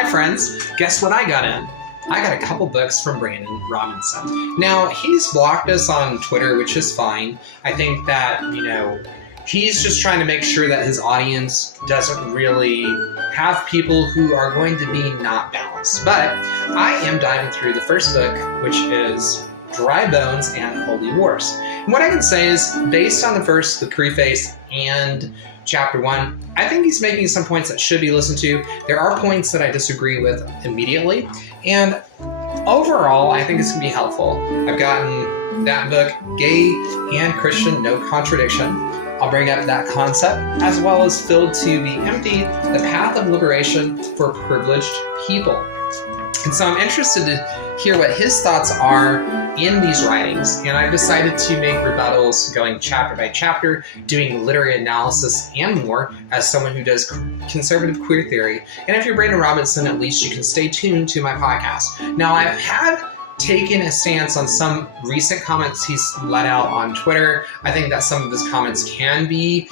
Hi friends, guess what I got in? I got a couple books from Brandon Robinson. Now, he's blocked us on Twitter, which is fine. I think that, he's just trying to make sure that his audience doesn't really have people who are going to be not balanced. But I am diving through the first book, which is Dry Bones and Holy Wars. And what I can say is, based on the preface and chapter 1, I think he's making some points that should be listened to. There are points that I disagree with immediately, and overall, I think it's going to be helpful. I've gotten that book, Gay and Christian, No Contradiction. I'll bring up that concept, as well as Filled to Be Empty, The Path of Liberation for Privileged People. And so I'm interested to hear what his thoughts are in these writings, and I've decided to make rebuttals going chapter by chapter, doing literary analysis and more as someone who does conservative queer theory. And if you're Brandon Robinson, at least you can stay tuned to my podcast. Now, I've had taken a stance on some recent comments he's let out on Twitter. I think that some of his comments can be,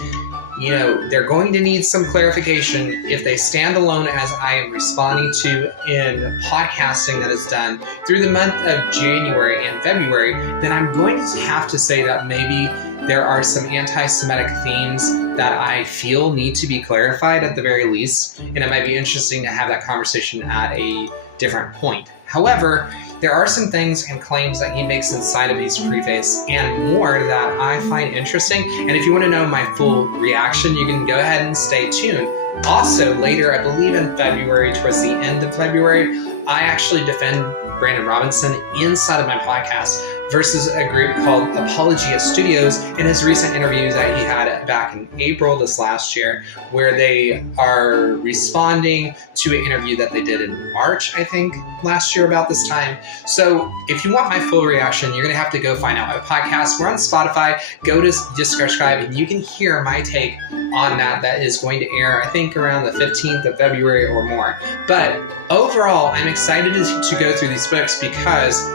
they're going to need some clarification. If they stand alone, as I am responding to in podcasting that is done through the month of January and February, then I'm going to have to say that maybe there are some anti-Semitic themes that I feel need to be clarified at the very least, and it might be interesting to have that conversation at a different point. However, there are some things and claims that he makes inside of his preface and more that I find interesting. And if you want to know my full reaction, you can go ahead and stay tuned. Also, later, I believe in February, towards the end of February, I actually defend Brandon Robinson inside of my podcast versus a group called Apologia Studios in his recent interviews that he had back in April this last year, where they are responding to an interview that they did in March, I think, last year about this time. So if you want my full reaction, you're going to have to go find out my podcast. We're on Spotify. Go to subscribe and you can hear my take on that is going to air, I think, around the 15th of February or more. But overall, I'm excited to go through these books because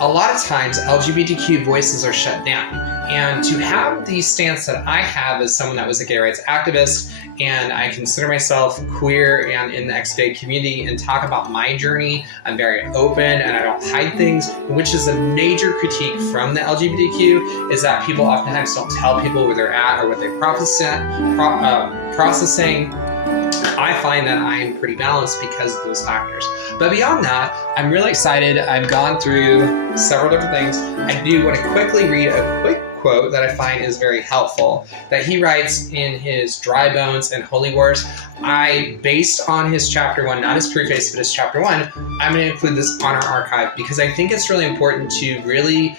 a lot of times LGBTQ voices are shut down. And to have the stance that I have as someone that was a gay rights activist, and I consider myself queer and in the ex-gay community and talk about my journey, I'm very open and I don't hide things, which is a major critique from the LGBTQ, is that people oftentimes don't tell people where they're at or what they're processing. I find that I'm pretty balanced because of those factors. But beyond that, I'm really excited. I've gone through several different things. I do want to quickly read a quick quote that I find is very helpful that he writes in his Dry Bones and Holy Wars. Based on his chapter 1, not his preface, but his chapter 1, I'm going to include this on our archive because I think it's really important to really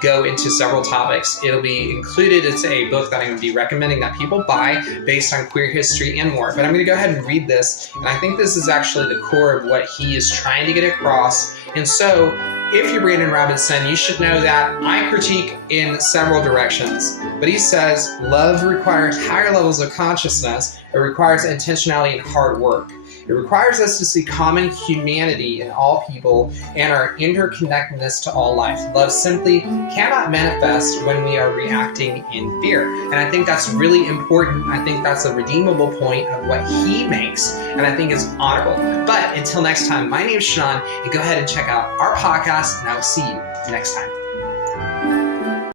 go into several topics. It'll be included. It's a book that I'm going to be recommending that people buy based on queer history and more. But I'm going to go ahead and read this. And I think this is actually the core of what he is trying to get across. And so if you're Brandon Robinson, you should know that I critique in several directions. But he says, love requires higher levels of consciousness. It requires intentionality and hard work. It requires us to see common humanity in all people and our interconnectedness to all life. Love simply cannot manifest when we are reacting in fear. And I think that's really important. I think that's a redeemable point of what he makes, and I think it's honorable. But until next time, my name is Sean, and go ahead and check out our podcast, and I will see you next time.